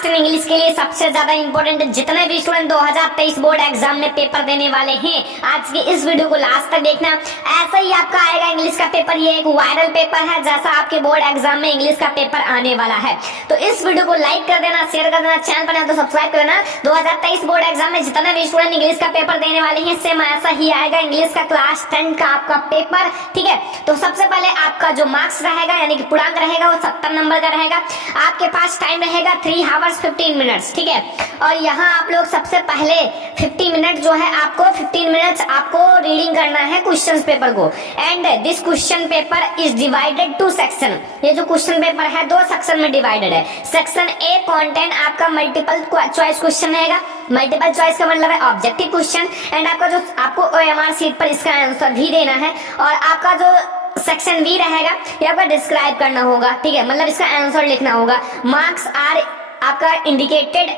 Fast in English के लिए सबसे ज्यादा इंपॉर्टेंट जितने भी स्टूडेंट 2023 बोर्ड एग्जाम में पेपर देने वाले हैं, आज के इस वीडियो को लास्ट तक देखना। ऐसा ही आपका आएगा इंग्लिश का पेपर। ये एक वायरल पेपर है, जैसा आपके बोर्ड एग्जाम में इंग्लिश का पेपर आने वाला है। तो इस वीडियो को लाइक कर देना, शेयर कर देना, चैनल पर तो सब्सक्राइब कर देना। 2023 बोर्ड एग्जाम में जितने भी स्टूडेंट इंग्लिश का पेपर देने वाले हैं, सेम ऐसा ही आएगा इंग्लिश का क्लास 10 का आपका पेपर। ठीक है, तो सबसे पहले आपका जो मार्क्स रहेगा यानी कि पूर्णांक रहेगा वो 70 नंबर का रहेगा। आपके पास टाइम रहेगा 3 आवर्स 15 मिनट्स। ठीक है, और यहाँ आप लोग सबसे पहले 50 मिनट जो है आपको 15 मिनट्स आपको रीडिंग करना है क्वेश्चन पेपर को। And this question paper is divided to section. ये जो क्वेश्चन पेपर है 2 सेक्शन में डिवाइडेड है। सेक्शन ए कंटेंट आपका मल्टीपल चॉइस क्वेश्चन रहेगा। मल्टीपल चॉइस का मतलब है ऑब्जेक्टिव क्वेश्चन। एंड आपका जो आपको OMR शीट पर इसका आंसर भी देना है। और आपका जो सेक्शन बी रहेगा ये आपका डिस्क्राइब करना होगा। ठीक है, मतलब इसका आंसर लिखना होगा। मार्क्स आर आपका इंडिकेटेड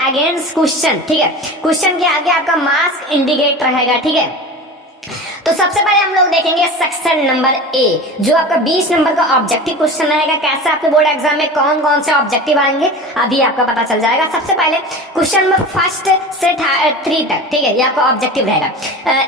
अगेंस्ट क्वेश्चन। ठीक है, क्वेश्चन के आगे आपका मार्क्स इंडिकेट रहेगा। ठीक है, तो सबसे पहले हम लोग देखेंगे सेक्शन नंबर ए, जो आपका 20 नंबर का ऑब्जेक्टिव क्वेश्चन रहेगा। कैसे आपके बोर्ड एग्जाम में कौन कौन से ऑब्जेक्टिव आएंगे अभी आपका पता चल जाएगा। सबसे पहले क्वेश्चन नंबर 1 से 3 तक, ठीक है, ये आपका ऑब्जेक्टिव रहेगा।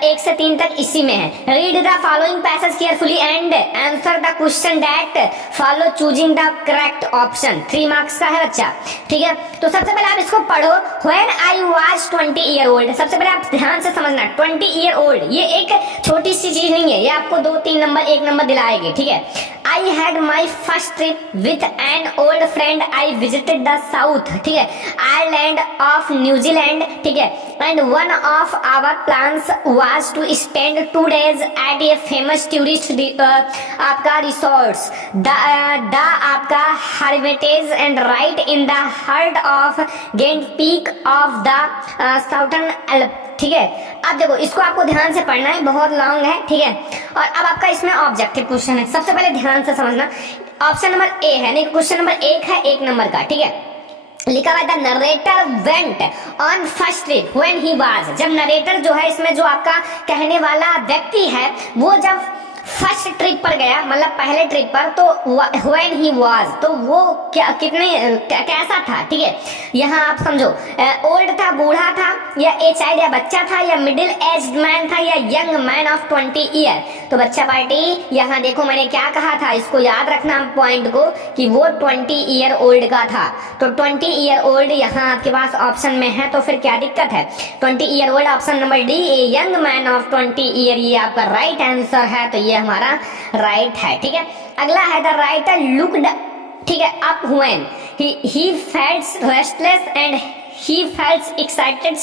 1 से 3 तक इसी में है। Read the following passage carefully and answer the question that follow choosing the correct option. 3 marks का है बच्चा। ठीक है, तो सबसे पहले आप इसको पढ़ो। When I was 20 year old, सबसे पहले आप ध्यान से समझना 20 ईयर ओल्ड ये एक छोटी सी चीज नहीं है, ये आपको 2-3 नंबर 1 नंबर दिलाएगी। ठीक है, I had my first trip with an old friend, I visited the south, ठीक है, आयरलैंड ऑफ न्यूजीलैंड। ठीक है, and one of our plans was to spend 2 days at a famous tourist आपका resorts the आपका Hermitage and right in the heart of गेंट peak of the Southern Alp. ठीक है, अब देखो इसको आपको ध्यान से पढ़ना है, बहुत लॉन्ग है। ठीक है, और अब आपका इसमें ऑब्जेक्टिव क्वेश्चन है। सबसे पहले ध्यान से समझना, ऑप्शन नंबर ए है, नहीं क्वेश्चन नंबर 1 है 1 नंबर का। ठीक है, लिखा हुआ है the narrator went on first trip when he was. जब नरेटर जो है इसमें जो आपका कहने वाला व्यक्ति है वो जब फर्स्ट ट्रिप पर गया, मतलब पहले ट्रिप पर, तो व्हेन ही वाज तो वो क्या कैसा था। ठीक है, यहाँ आप समझो ओल्ड था, बूढ़ा था, या ए चाइल्ड या बच्चा था, या मिडिल एज्ड मैन था, या यंग मैन ऑफ 20 ईयर। तो बच्चा पार्टी यहाँ देखो मैंने क्या कहा था, इसको याद रखना पॉइंट को कि वो 20 ईयर ओल्ड का था। तो 20 ईयर ओल्ड यहाँ आपके पास ऑप्शन में है, तो फिर क्या दिक्कत है। 20 year old option number D, a young man of 20 year, ये आपका राइट आंसर है। तो ये हमारा राइट है। ठीक है, अगला है द राइटर लुक्ड, ठीक है, up when he felt restless and he felt excited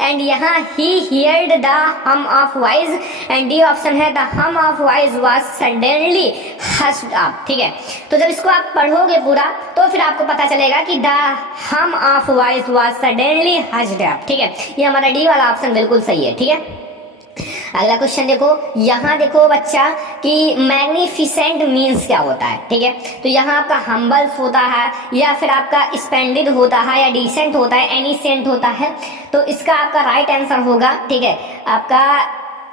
and यहाँ he heard the hum of voice and D option है the hum of voice was suddenly hushed up। ठीक है, तो जब इसको आप पढ़ोगे पूरा तो फिर आपको पता चलेगा कि the hum of voice was suddenly hushed up। ठीक है, ये हमारा डी वाला ऑप्शन बिल्कुल सही है। ठीक है, अगला क्वेश्चन देखो, यहाँ देखो बच्चा कि मैग्निफिसेंट मीन्स क्या होता है। ठीक है, तो यहाँ आपका हम्बल होता है, या फिर आपका स्पेंडिड होता है, या डिसेंट होता है, एनिसेंट होता है। तो इसका आपका राइट आंसर होगा, ठीक है, आपका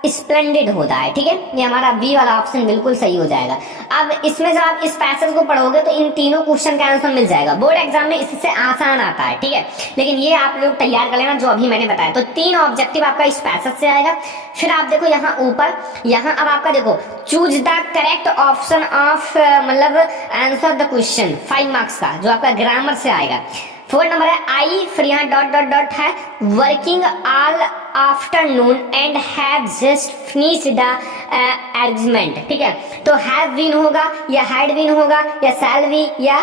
स्प्लेंडेड होता है। ठीक है, ये हमारा बी वाला ऑप्शन बिल्कुल सही हो जाएगा। अब इसमें जब आप इस पैसेज को पढ़ोगे तो इन तीनों क्वेश्चन का आंसर मिल जाएगा। बोर्ड एग्जाम में इससे आसान आता है। ठीक है, लेकिन ये आप लोग तैयार कर लेना जो अभी मैंने बताया। तो 3 ऑब्जेक्टिव आपका इस पैसेज से आएगा। फिर आप देखो यहाँ ऊपर, यहाँ अब आपका देखो choose the correct option of मतलब आंसर द क्वेश्चन 5 मार्क्स का, जो आपका ग्रामर से आएगा। 4 नंबर है आई, फिर यहाँ डॉट डॉट डॉट है, working all afternoon and have just finished the agreement. ठीक है, तो हैव बीन होगा, या हैड बीन होगा, या शैल बी, या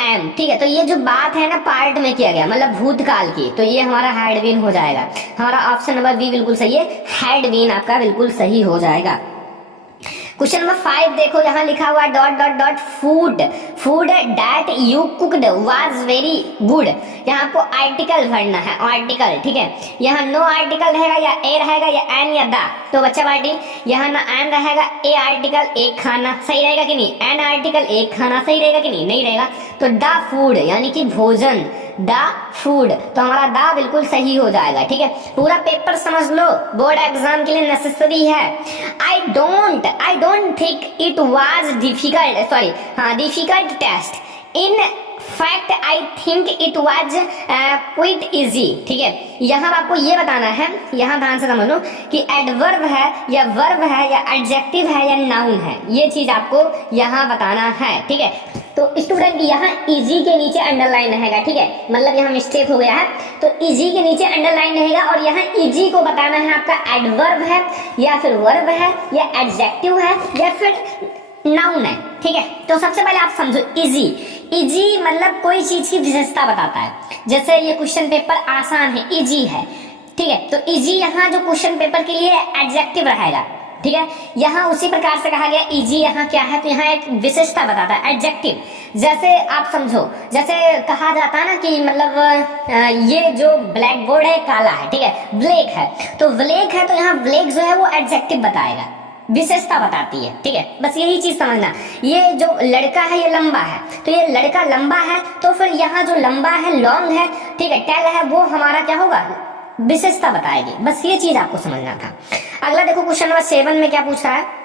एम। ठीक है, तो ये जो बात है ना पार्ट में किया गया, मतलब भूतकाल की, तो ये हमारा हैड बीन हो जाएगा। हमारा ऑप्शन नंबर बी बिल्कुल सही है, हैड बीन आपका बिल्कुल सही हो जाएगा। क्वेश्चन नंबर 5 देखो, यहाँ लिखा हुआ dot dot dot food that you cooked was very good. यहाँ आपको आर्टिकल भरना है, आर्टिकल। ठीक है, यहाँ नो आर्टिकल रहेगा, या ए रहेगा, या एन, या द। तो बच्चा पार्टी यहाँ ना एन रहेगा, ए आर्टिकल एक खाना, सही रहेगा कि नहीं। एन आर्टिकल एक खाना, सही रहेगा कि नहीं, नहीं रहेगा। तो द फूड यानी कि भोजन, द फूड, तो हमारा द बिल्कुल सही हो जाएगा। ठीक है, पूरा पेपर समझ लो, बोर्ड एग्जाम के लिए नेसेसरी है। I don't think it was difficult, sorry हाँ difficult test in fact I think it was quite easy. ठीक है, यहाँ आपको ये बताना है, यहाँ ध्यान से समझ लो कि एडवर्ब है या वर्ब है या एडजेक्टिव है या नाउन है, ये चीज आपको यहाँ बताना है। ठीक है, तो स्टूडेंट यहाँ इजी के नीचे अंडरलाइन रहेगा। ठीक है, मतलब यहाँ मिस्टेक हो गया है, तो इजी के नीचे अंडरलाइन रहेगा और यहाँ इजी को बताना है आपका एडवर्ब है या फिर वर्ब है या एडजेक्टिव है या फिर नाउन है। ठीक है, तो सबसे पहले आप समझो इजी। इजी मतलब कोई चीज की विशेषता बताता है, जैसे ये क्वेश्चन पेपर आसान है, इजी है। ठीक है, तो इजी यहाँ जो क्वेश्चन पेपर के लिए एडजेक्टिव रहेगा। ठीक है, यहाँ उसी प्रकार से कहा गया इजी यहाँ क्या है, तो यहाँ एक विशेषता बताता है एडजेक्टिव। जैसे आप समझो, जैसे कहा जाता है ना कि मतलब ये जो ब्लैक बोर्ड है काला है, ठीक है, ब्लैक है, तो ब्लैक है तो यहाँ ब्लैक जो है वो एडजेक्टिव बताएगा, विशेषता बताती है। ठीक है, बस यही चीज समझना। ये जो लड़का है ये लंबा है, तो ये लड़का लंबा है, तो फिर यहाँ जो लंबा है लॉन्ग है, ठीक है, टेल है, वो हमारा क्या होगा, विशेषता बताएगी। बस ये चीज आपको समझना था। अगला देखो क्वेश्चन नंबर 7 में क्या पूछ रहा है।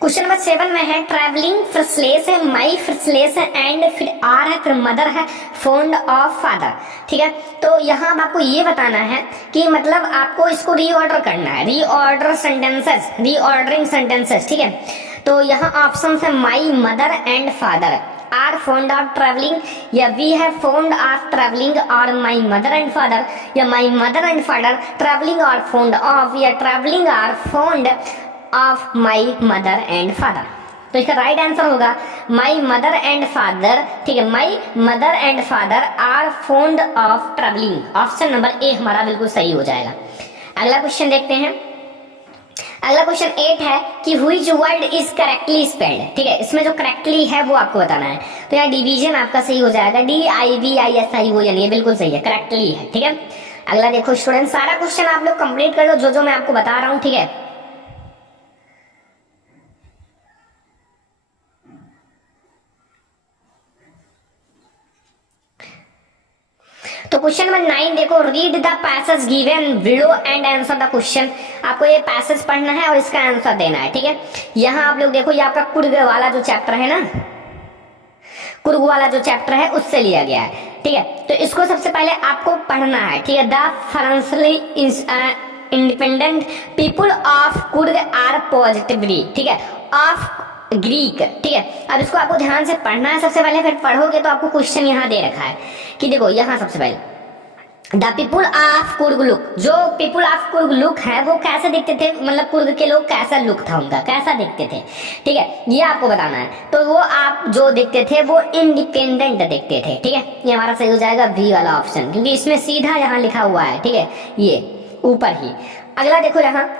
क्वेश्चन नंबर 7 में है ट्रैवलिंग, फिर स्लेस है, माई, फिर स्लेस है, एंड, फिर आर है, फिर मदर है, फोन्ड ऑफ फादर। ठीक है, तो यहाँ अब आपको ये बताना है कि मतलब आपको इसको रीऑर्डर करना है, रीऑर्डर सेंटेंसेस, रीऑर्डरिंग सेंटेंसेस। ठीक है, तो यहाँ ऑप्शन है my, mother and father, are fond of travelling, या we have fond of travelling, और माई मदर एंड फादर, या my mother and father travelling और फोन्ड ऑफ, या ट्रैवलिंग और fond of my mother and father. तो इसका right answer होगा माई mother and father. ठीक है, my mother and father are fond of travelling. Option number A हमारा बिल्कुल सही हो जाएगा। अगला क्वेश्चन देखते हैं। अगला क्वेश्चन 8 है कि which word is correctly spelled. ठीक है, इसमें जो करेक्टली है वो आपको बताना है। तो यहाँ डिवीजन आपका सही हो जाएगा, DIVISI हो, यानी बिल्कुल सही है, करेक्टली है। ठीक है, अगला देखो स्टूडेंट, सारा क्वेश्चन आप लोग कंप्लीट कर लो जो जो मैं आपको बता रहा हूँ। ठीक है, तो क्वेश्चन नंबर 9 देखो, read the passage given below and answer the question. आपको ये पैसेज पढ़ना है और इसका आंसर देना है। ठीक है, यहाँ आप लोग देखो, ये आपका कुर्ग वाला जो चैप्टर है ना, कुर्ग वाला जो चैप्टर है उससे लिया गया है। ठीक है, तो इसको सबसे पहले आपको पढ़ना है। ठीक है, the frankly independent people of Coorg are positively, ठीक है, ऑफ ग्रीक। ठीक है, अब इसको आपको ध्यान से पढ़ना है सबसे पहले, फिर पढ़ोगे तो आपको क्वेश्चन यहाँ दे रखा है कि देखो यहाँ सबसे पहले the people of Coorg look, जो पीपुल ऑफ कुर्ग लुक है वो कैसे दिखते थे, मतलब कुर्ग के लोग कैसा लुक था उनका, कैसा दिखते थे। ठीक है, ये आपको बताना है। तो वो आप जो दिखते थे वो इंडिपेंडेंट दिखते थे। ठीक है, ये हमारा सही हो जाएगा बी वाला ऑप्शन, क्योंकि इसमें सीधा यहाँ लिखा हुआ है। ठीक है, ये ऊपर ही। अगला देखो यहाँ,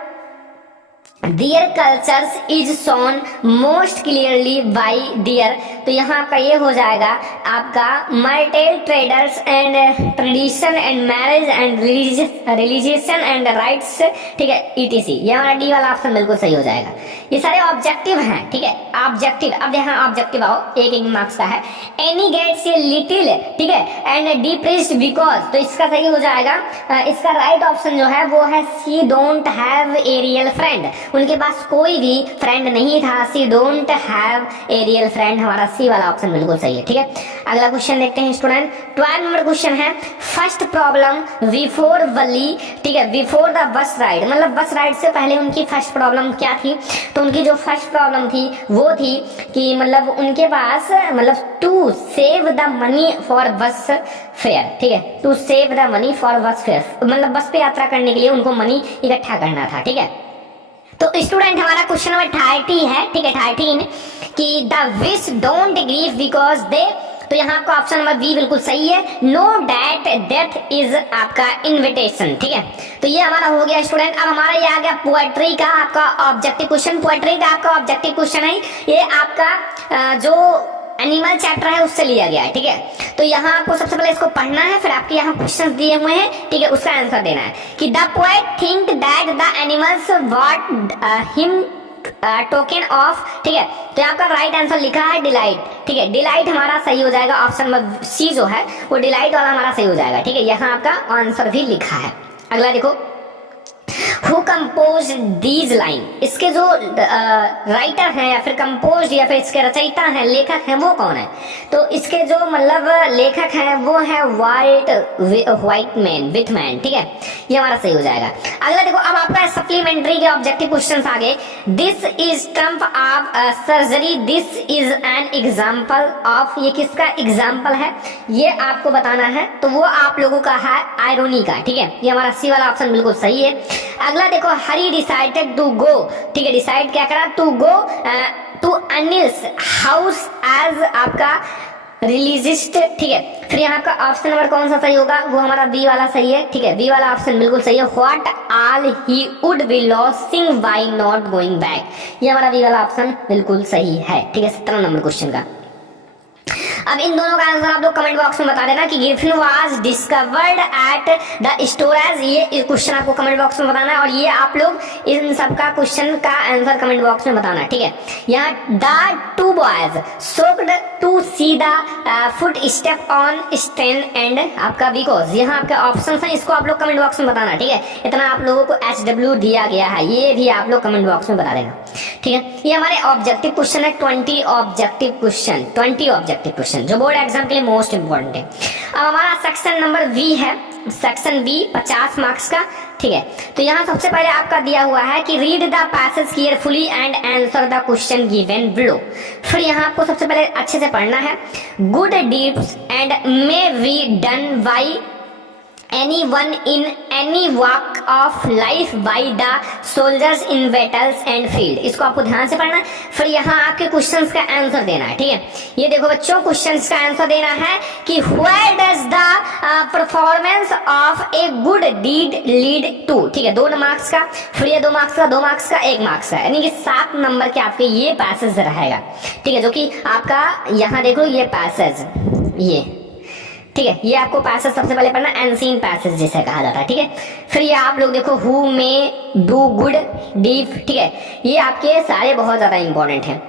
Their cultures is shown most clearly by their, तो यहाँ आपका ये हो जाएगा आपका martial traders and tradition and marriage and religion and rights. ठीक है, ETC, ये हमारा डी वाला ऑप्शन बिल्कुल सही हो जाएगा। ये सारे ऑब्जेक्टिव हैं। ठीक है, ऑब्जेक्टिव। अब यहाँ ऑब्जेक्टिव आओ, एक मार्क्स का है। एनी गेट्स ए लिटिल, ठीक है, एंड डिप्रेस्ड बिकॉज, तो इसका सही हो जाएगा, इसका राइट ऑप्शन जो है वो है she don't have a real friend, उनके पास कोई भी फ्रेंड नहीं था। She don't have a real friend, हमारा सी वाला ऑप्शन बिल्कुल सही है। ठीक है, अगला क्वेश्चन देखते हैं स्टूडेंट। 12 नंबर क्वेश्चन है, फर्स्ट प्रॉब्लम बिफोर वली, ठीक है, बिफोर द बस राइड, मतलब बस राइड से पहले उनकी फर्स्ट प्रॉब्लम क्या थी। तो उनकी जो फर्स्ट प्रॉब्लम थी वो थी कि मतलब उनके पास मतलब to save the money for bus fare. ठीक है, to save the money for bus fare, मतलब बस पे यात्रा करने के लिए उनको मनी इकट्ठा करना था। ठीक है, तो स्टूडेंट हमारा क्वेश्चन नंबर 30 है। ठीक है, 13 कि the wish don't grieve because they, तो यहाँ आपका ऑप्शन नंबर बी बिल्कुल सही है। नो डैट डेथ इज आपका इन्विटेशन। ठीक है, तो ये हमारा हो गया स्टूडेंट। अब हमारा ये आ गया पोएट्री का आपका ऑब्जेक्टिव क्वेश्चन। पोएट्री का आपका ऑब्जेक्टिव क्वेश्चन है, ये आपका जो एनिमल चैप्टर है उससे लिया गया है। ठीक है, तो यहाँ आपको सबसे पहले इसको पढ़ना है, फिर आपके यहाँ क्वेश्चंस दिए हुए हैं। ठीक है, उसका आंसर देना है कि the poet think that the animals what him token of. ठीक है, तो आपका राइट आंसर लिखा है डिलाइट। ठीक है, डिलाइट हमारा सही हो जाएगा, ऑप्शन नंबर सी जो है वो डिलाइट वाला हमारा सही हो जाएगा। ठीक है, यहाँ आपका आंसर भी लिखा है। अगला देखो, हु कंपोज दीज लाइन, इसके जो राइटर हैं या फिर कंपोज या फिर इसके रचयिता हैं, लेखक हैं, वो कौन है? तो इसके जो मतलब लेखक हैं वो है विथमैन, ठीक है, ये हमारा सही हो जाएगा। अगला देखो, अब आपका सप्लीमेंट्री के ऑब्जेक्टिव क्वेश्चन आ गए। This is Trump of surgery, this is an example of, ये किसका एग्जाम्पल है ये आपको बताना है, तो वो आप लोगों का है आयरोनी का, ठीक है, ये हमारा सी वाला ऑप्शन बिल्कुल सही है। अगला देखो, हरी डिसाइडेड टू गो, ठीक है, डिसाइड क्या करा, to go to Anil's house as आपका रिलीजिस्ट, ठीक है। फिर यहाँ का ऑप्शन नंबर कौन सा सही होगा, वो हमारा बी वाला सही है, ठीक है, बी वाला ऑप्शन बिल्कुल सही है। What all he would be losing why not going back, ये हमारा बी वाला ऑप्शन बिल्कुल सही है, ठीक है, 17 नंबर क्वेश्चन का। अब इन दोनों का आंसर आप लोग कमेंट बॉक्स में बता देना कि griffin was discovered at the storage, ये क्वेश्चन आपको कमेंट बॉक्स में बताना है, और ये आप लोग इन सब का क्वेश्चन का आंसर कमेंट बॉक्स में बताना, ठीक है। यहाँ the two boys soaked to see the foot step on stain and आपका बिकॉज, यहाँ आपके ऑप्शन हैं, इसको आप लोग कमेंट बॉक्स में बताना, ठीक है। इतना आप लोगों को HW दिया गया है, ये भी आप लोग कमेंट बॉक्स में बता देना, ठीक है। ये हमारे ऑब्जेक्टिव क्वेश्चन है, 20 ऑब्जेक्टिव क्वेश्चन जो बोर्ड एग्जाम के लिए मोस्ट इंपोर्टेंट है। अब हमारा सेक्शन नंबर बी है, सेक्शन बी 50 मार्क्स का, ठीक है। तो यहाँ सबसे पहले आपका दिया हुआ है कि read the passage carefully and answer the question given below. फिर यहाँ आपको सबसे पहले अच्छे से पढ़ना है, good deeds and may be done by anyone in any walk of life by the soldiers in battles and field, इसको आपको ध्यान से पढ़ना है। फिर यहाँ आपके क्वेश्चंस का आंसर देना है, ठीक है। ये देखो बच्चों, क्वेश्चंस का आंसर देना है कि where does the performance of a good deed lead to, ठीक है, 2 मार्क्स का, फिर ये 2 मार्क्स का, 2 मार्क्स का, 1 मार्क्स का, यानी कि 7 नंबर के आपके ये पैसेज रहेगा, ठीक है, जो कि आपका यहाँ देखो ये पैसेज, ये ठीक है, ये आपको पैसेज सबसे पहले पढ़ना, एनसीन पैसेज जिसे कहा जाता है, ठीक है। फिर ये आप लोग देखो who may do good deed, ठीक है, ये आपके सारे बहुत ज्यादा इंपॉर्टेंट हैं।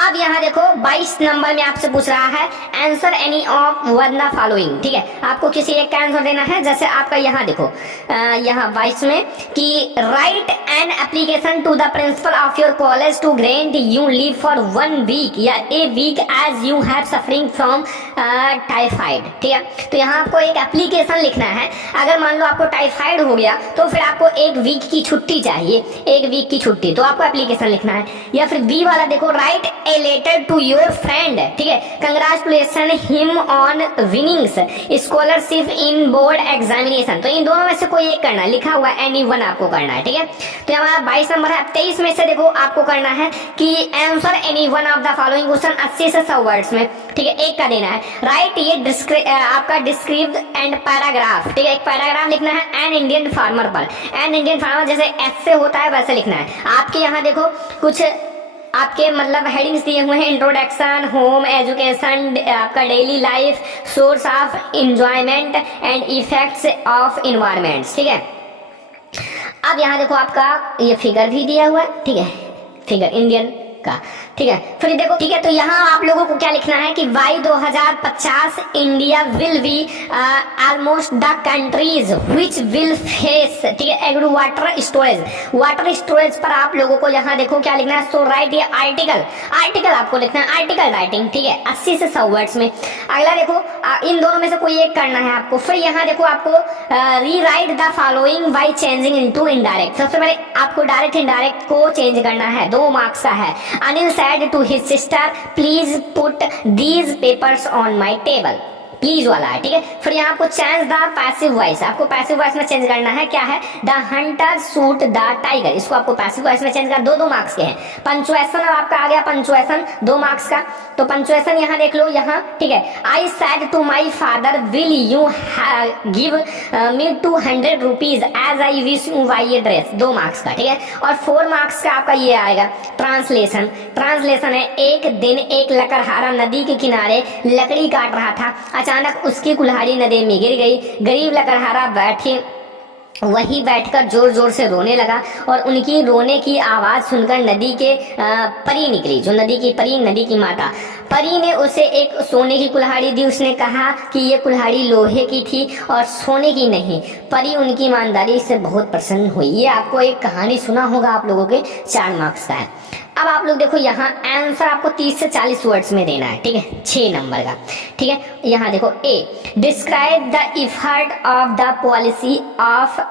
अब यहाँ देखो 22 नंबर में आपसे पूछ रहा है answer any of one the following, ठीक है, आपको किसी एक का आंसर देना है। जैसे आपका यहाँ देखो यहाँ 22 में कि write an application to the principal of your college to grant you leave for 1 week या a week as you have suffering from typhoid, ठीक है। तो यहाँ आपको एक एप्लीकेशन लिखना है, अगर मान लो आपको टाइफाइड हो गया तो फिर आपको 1 वीक की छुट्टी चाहिए, 1 वीक की छुट्टी, तो आपको एप्लीकेशन लिखना है। या फिर बी वाला देखो, write a letter to your friend, ठीक है, congratulation him on winnings scholarship in board examination, तो इन दोनों में से कोई एक करना है, लिखा हुआ है एनी वन आपको करना है, ठीक है। तो हमारा 22 नंबर है। 23 में से देखो आपको करना है कि answer any one of the following question 80 से 100 वर्ड्स में, ठीक है, एक का देना है। राइट ये आपका डिस्क्रिप्ट एंड पैराग्राफ, ठीक है, एक पैराग्राफ लिखना है एन इंडियन फार्मर पर, एन इंडियन फार्मर जैसे एस से होता है वैसे लिखना है। आपके यहाँ देखो कुछ आपके मतलब हेडिंग्स दिए हुए हैं, इंट्रोडक्शन, होम, एजुकेशन, आपका daily life, source of enjoyment and effects of environment, ठीक है। अब यहाँ देखो आपका ये फिगर भी दिया हुआ है, ठीक है, फिगर इंडियन का, ठीक है। फिर देखो, ठीक है, तो यहाँ आप लोगों को क्या लिखना है कि by 2050 India will be almost the countries which will face, ठीक है, एग्रो वाटर स्टोरेज पर आप लोगों को यहाँ देखो क्या लिखना है, सो राइट ये आर्टिकल आपको लिखना है, आर्टिकल राइटिंग, ठीक है, 80 से 100 वर्ड्स में। अगला देखो इन दोनों में से कोई एक करना है आपको। फिर यहाँ देखो आपको rewrite the following by changing into indirect, सबसे पहले आपको डायरेक्ट इनडायरेक्ट को चेंज करना है, 2 मार्क्स का है। Anil said to his sister, please put these papers on my table, please वाला है, ठीक है। फिर यहाँ आपको चेंज द पैसिव वॉइस, आपको पैसिव वॉइस में चेंज करना है, क्या है, the Hunter shoot the tiger, इसको आपको पैसिव वॉइस में चेंज करना, 2 मार्क्स के हैं। पंचुएशन आपका आ गया, पंचुएशन 2 मार्क्स का, तो पंचुएशन यहाँ देख लो यहाँ, ठीक है, I said to my father will you give me 200 rupees as I wish you buy ये ड्रेस, 2 मार्क्स का, ठीक है। और 4 मार्क्स का आपका ये आएगा ट्रांसलेशन है, एक दिन एक लकड़हारा नदी के किनारे लकड़ी काट रहा था, अचानक उसकी कुल्हाड़ी नदी में गिर गई, गरीब लकड़हारा बैठे वही बैठकर जोर जोर से रोने लगा और उनकी रोने की आवाज़ सुनकर नदी के परी निकली, जो नदी की परी, नदी की माता परी ने उसे एक सोने की कुल्हाड़ी दी। उसने कहा कि ये कुल्हाड़ी लोहे की थी और सोने की नहीं। परी उनकी ईमानदारी से बहुत प्रसन्न हुई। ये आपको एक कहानी सुना होगा, आप लोगों के 4 मार्क्स का है। अब आप लोग देखो, यहाँ आंसर आपको 30 से 40 वर्ड्स में देना है, ठीक है, 6 नंबर का, ठीक है। यहाँ देखो, a describe the effort of the policy of,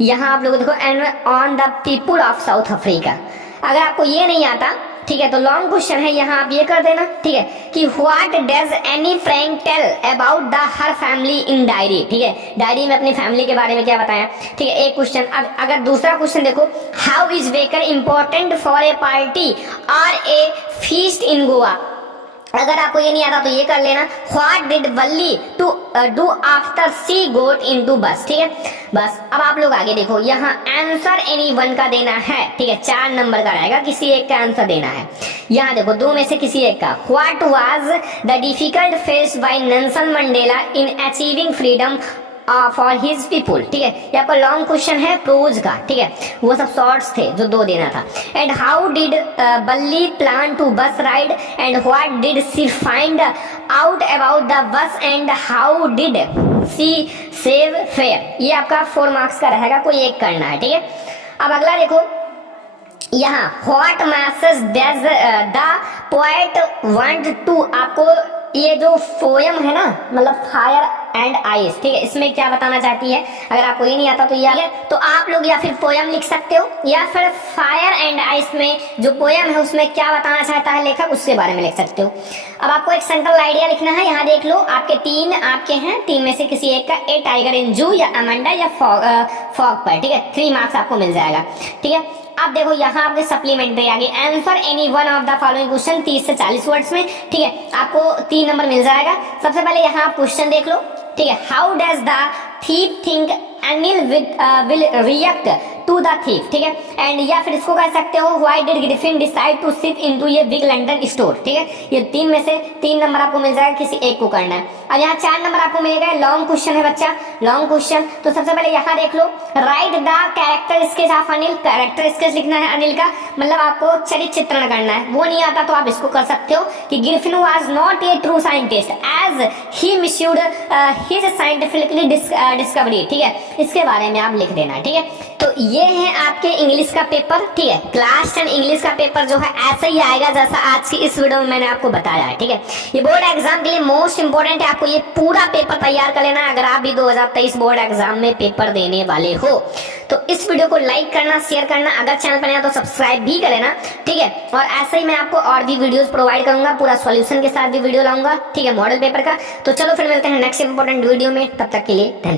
यहाँ आप लोग देखो, and on the people of South Africa. अगर आपको ये नहीं आता, ठीक है, तो लॉन्ग क्वेश्चन है, यहाँ आप ये कर देना, ठीक है, कि what does Anne Frank tell about the her family in diary, ठीक है, डायरी में अपनी फैमिली के बारे में क्या बताया, ठीक है, एक क्वेश्चन। अब अगर दूसरा क्वेश्चन देखो, how is waker important for a party और ए फीस्ट इन गोवा। अगर आपको ये नहीं आता तो ये कर लेना, what did Valli to do after she got into bus, ठीक है। बस अब आप लोग आगे देखो, यहाँ आंसर एनी वन का देना है, ठीक है, 4 नंबर का रहेगा, किसी एक का आंसर देना है। यहाँ देखो, 2 में से किसी एक का। What was the difficult face by Nelson Mandela in achieving freedom for his people, ठीक है। ये आपका लॉन्ग क्वेश्चन है प्रोज का, ठीक है, वो सब शॉर्ट्स थे जो 2 देना था। And how did Valli plan to bus ride and what did she find out about the bus and how did she save fare. ये आपका 4 मार्क्स का रहेगा, कोई एक करना है, ठीक है। अब अगला देखो, यहाँ what message does the poet want to, आपको ये जो पोयम है ना, मतलब फायर एंड आइस, ठीक है, इसमें क्या बताना चाहती है। अगर आपको ये नहीं आता तो ये, तो आप लोग या फिर पोयम लिख सकते हो, या फिर फायर एंड आइस में जो पोयम है उसमें क्या बताना चाहता है लेखक, उसके बारे में लिख सकते हो। अब आपको एक सेंट्रल आइडिया लिखना है, यहाँ देख लो, आपके 3 आपके हैं, 3 में से किसी एक का, ए टाइगर इन जू, या अमेंडा, या फॉग पर, ठीक है, 3 मार्क्स आपको मिल जाएगा, ठीक है। अब देखो, यहाँ आपके सप्लीमेंट्री आ गई, answer any one of the following question 30 से 40 वर्ड्स में, ठीक है, आपको 3 नंबर मिल जाएगा। सबसे पहले यहाँ आप क्वेश्चन देख लो, ठीक है, how does the thief think Anil will react to the thief, ठीक है। एंड या फिर इसको कह सकते हो, why did Griffin decide to shift into ये बिग लंदन स्टोर, ठीक है। ये 3 में से 3 नंबर आपको मिल जाएगा, किसी एक को करना है। अब यहाँ 4 नंबर आपको मिलेगा, लॉन्ग क्वेश्चन है बच्चा, लॉन्ग क्वेश्चन। तो सबसे पहले यहाँ देख लो, right the character sketch of Anil, character sketch लिखना है अनिल का, मतलब आपको चरित्र चित्रण करना है। वो नहीं आता तो आप इसको कर सकते हो कि Griffin was not a true scientist as he misused his scientifically discovery, ठीक है, इसके बारे में आप लिख देना, ठीक है। तो ये है आपके इंग्लिश का पेपर, ठीक है, क्लास 10 इंग्लिश का पेपर जो है ऐसा ही आएगा जैसा आज की इस वीडियो में मैंने आपको बताया है, ठीक है। ये बोर्ड एग्जाम के लिए मोस्ट इंपोर्टेंट है, आपको ये पूरा पेपर तैयार कर लेना है अगर आप भी 2023 बोर्ड एग्जाम में पेपर देने वाले हो। तो इस वीडियो को लाइक करना, शेयर करना, अगर चैनल पर नया तो सब्सक्राइब भी कर लेना, ठीक है। और ऐसे ही मैं आपको और भी वीडियोस प्रोवाइड करूंगा, पूरा सॉल्यूशन के साथ भी वीडियो लाऊंगा, ठीक है, मॉडल पेपर का। तो चलो फिर मिलते हैं नेक्स्ट इंपॉर्टेंट वीडियो में, तब तक के लिए धन्यवाद।